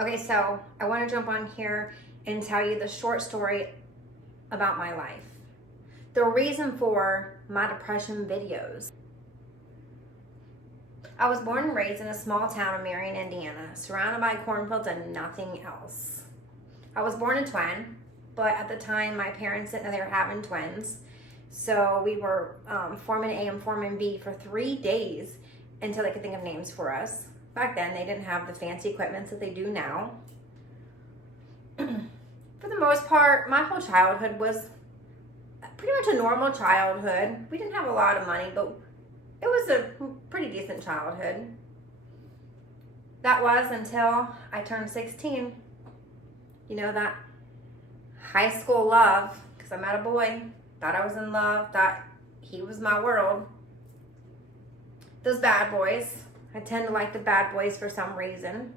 Okay, so I want to jump on here and tell you the short story about my life. The reason for my depression videos. I was born and raised in a small town of Marion, Indiana, surrounded by cornfields and nothing else. I was born a twin, but at the time my parents didn't know they were having twins. So we were forming A and forming B for 3 days until they could think of names for us. Back then, they didn't have the fancy equipment that they do now. For the most part, my whole childhood was pretty much a normal childhood. We didn't have a lot of money, but it was a pretty decent childhood. That was until I turned 16. You know, that high school love, because I met a boy, thought I was in love, thought he was my world. Those bad boys. I tend to like the bad boys for some reason.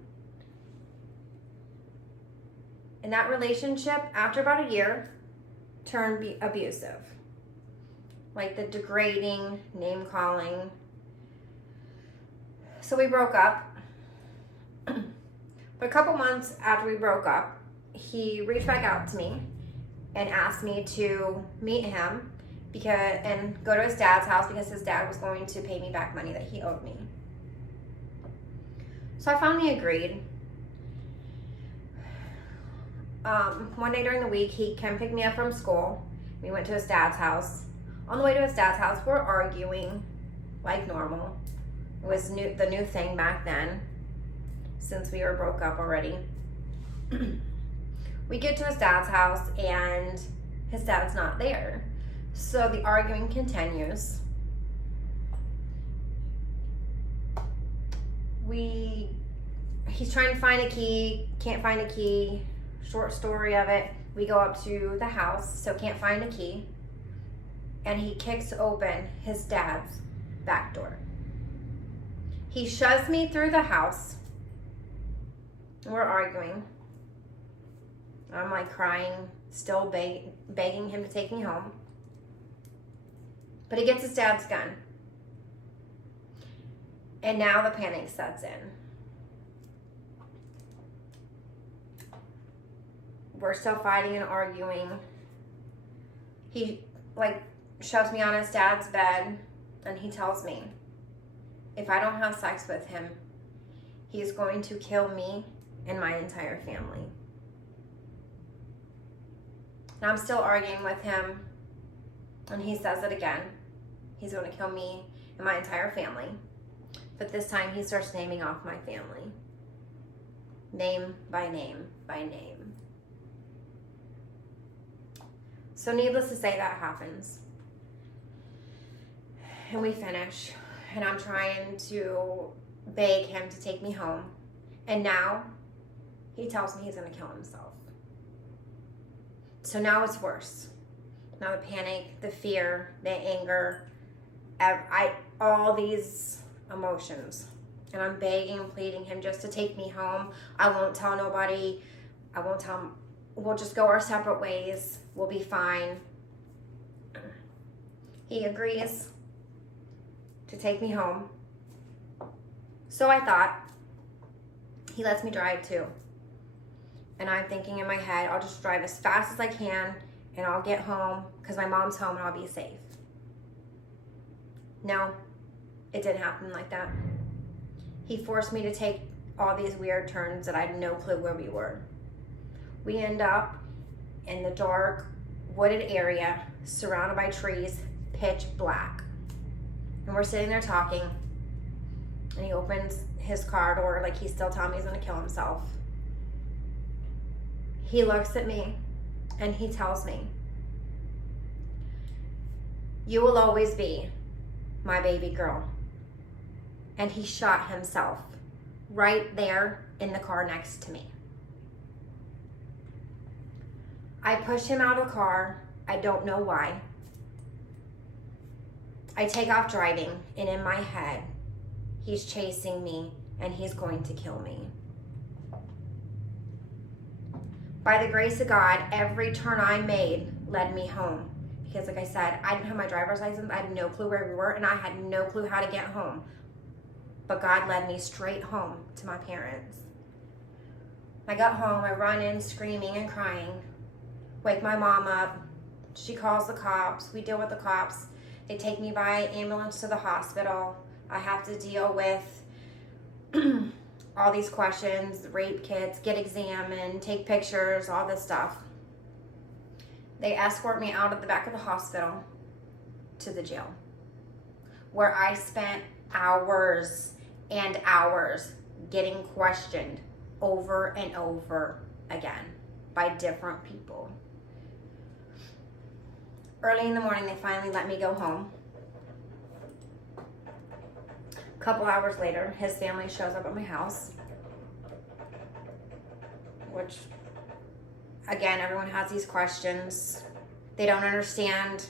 And that relationship, after about a year, turned abusive. Like the degrading, name calling. So we broke up. But a couple months after we broke up, he reached back out to me and asked me to meet him and go to his dad's house because his dad was going to pay me back money that he owed me. So I finally agreed. One day during the week, he came pick me up from school. We went to his dad's house. On the way to his dad's house, we're arguing like normal. It was the new thing back then, since we were broke up already. We get to his dad's house, and his dad's not there. So the arguing continues. He's trying to find a key, can't find a key. Short story of it, we go up to the house, so can't find a key. And he kicks open his dad's back door. He shoves me through the house. We're arguing. I'm like crying, still begging him to take me home. But he gets his dad's gun. And now the panic sets in. We're still fighting and arguing. He shoves me on his dad's bed, and he tells me if I don't have sex with him, he's going to kill me and my entire family. And I'm still arguing with him, and he says it again. He's going to kill me and my entire family. But this time he starts naming off my family. Name by name by name. So needless to say, that happens. And we finish. And I'm trying to beg him to take me home. And now he tells me he's going to kill himself. So now it's worse. Now the panic, the fear, the anger, all these emotions. And I'm begging and pleading him just to take me home. I won't tell nobody. I won't tell him. We'll just go our separate ways. We'll be fine. He agrees to take me home. So I thought, he lets me drive too. And I'm thinking in my head, I'll just drive as fast as I can and I'll get home because my mom's home and I'll be safe. No, it didn't happen like that. He forced me to take all these weird turns that I had no clue where we were. We end up in the dark, wooded area, surrounded by trees, pitch black. And we're sitting there talking, and he opens his car door like he's still telling me he's gonna kill himself. He looks at me, and he tells me, "You will always be my baby girl." And he shot himself right there in the car next to me. I push him out of the car. I don't know why. I take off driving, and in my head, he's chasing me and he's going to kill me. By the grace of God, every turn I made led me home. Because like I said, I didn't have my driver's license. I had no clue where we were, and I had no clue how to get home. But God led me straight home to my parents. I got home, I run in screaming and crying, wake my mom up. She calls the cops. We deal with the cops. They take me by ambulance to the hospital. I have to deal with all these questions, rape kits, get examined, take pictures, all this stuff. They escort me out of the back of the hospital to the jail, where I spent hours and hours getting questioned over and over again by different people. Early in the morning, they finally let me go home. A couple hours later, his family shows up at my house, which, again, everyone has these questions. They don't understand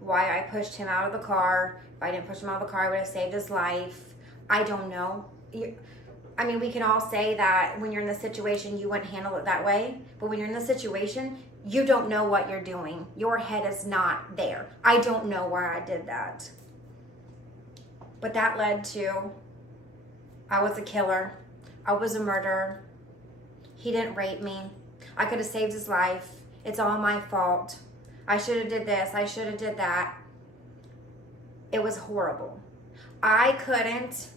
why I pushed him out of the car. If I didn't push him out of the car, I would have saved his life. I don't know. I mean, we can all say that when you're in the situation, you wouldn't handle it that way. But when you're in the situation, you don't know what you're doing. Your head is not there. I don't know why I did that. But that led to, I was a killer. I was a murderer. He didn't rape me. I could have saved his life. It's all my fault. I should have did this. I should have did that. It was horrible. I couldn't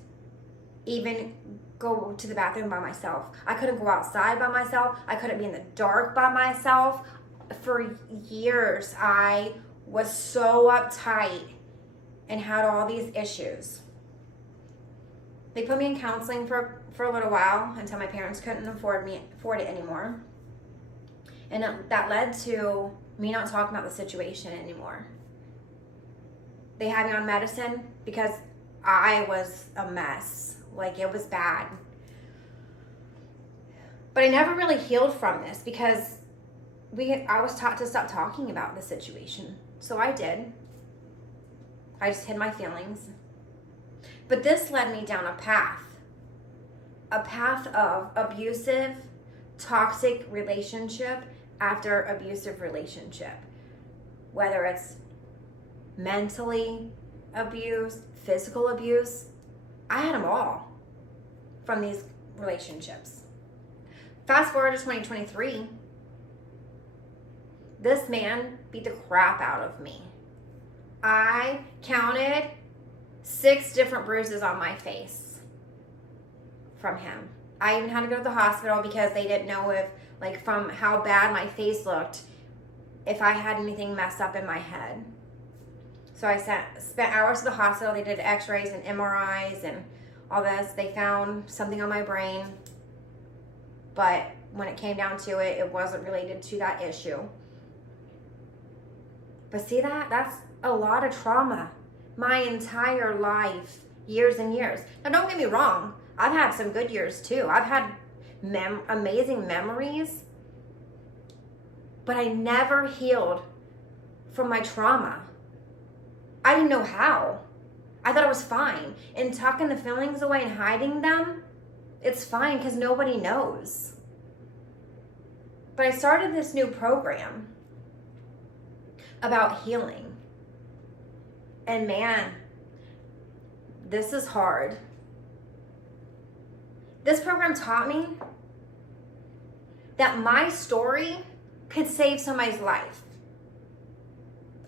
even go to the bathroom by myself. I couldn't go outside by myself. I couldn't be in the dark by myself. For years, I was so uptight and had all these issues. They put me in counseling for a little while until my parents couldn't afford it anymore. And that led to me not talking about the situation anymore. They had me on medicine because I was a mess. Like, it was bad. But I never really healed from this because I was taught to stop talking about the situation. So I did. I just hid my feelings. But this led me down a path of abusive, toxic relationship after abusive relationship. Whether it's mentally abuse, physical abuse, I had them all from these relationships. Fast forward to 2023, this man beat the crap out of me. I counted 6 different bruises on my face from him. I even had to go to the hospital because they didn't know if, like, from how bad my face looked, if I had anything messed up in my head. So I spent hours at the hospital. They did x-rays and MRIs and all this. They found something on my brain. But when it came down to it, it wasn't related to that issue. But see that? That's a lot of trauma. My entire life, years and years. Now don't get me wrong. I've had some good years too. I've had amazing memories. But I never healed from my trauma. I didn't know how. I thought it was fine. And tucking the feelings away and hiding them, it's fine because nobody knows. But I started this new program about healing. And man, this is hard. This program taught me that my story could save somebody's life.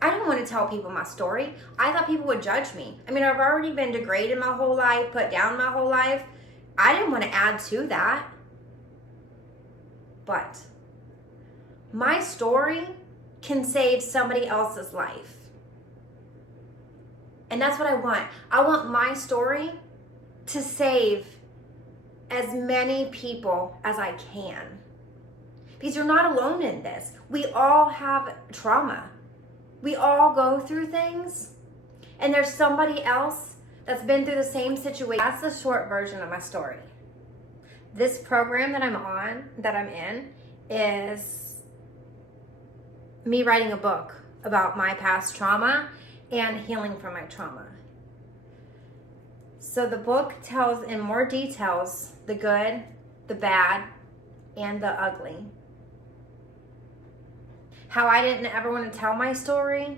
I didn't want to tell people my story. I thought people would judge me. I mean, I've already been degraded my whole life, put down my whole life. I didn't want to add to that. But my story can save somebody else's life. And that's what I want. I want my story to save as many people as I can. Because you're not alone in this. We all have trauma. We all go through things, and there's somebody else that's been through the same situation. That's the short version of my story. This program that I'm in, is me writing a book about my past trauma and healing from my trauma. So the book tells in more details the good, the bad, and the ugly. How I didn't ever want to tell my story,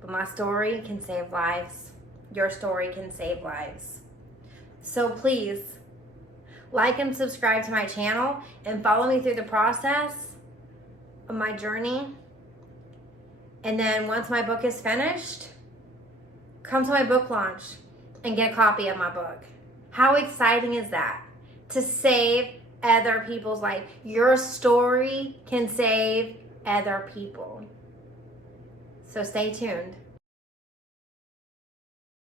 but my story can save lives. Your story can save lives. So please, like and subscribe to my channel and follow me through the process of my journey. And then once my book is finished, come to my book launch and get a copy of my book. How exciting is that? To save other people's life. Your story can save other people. So stay tuned.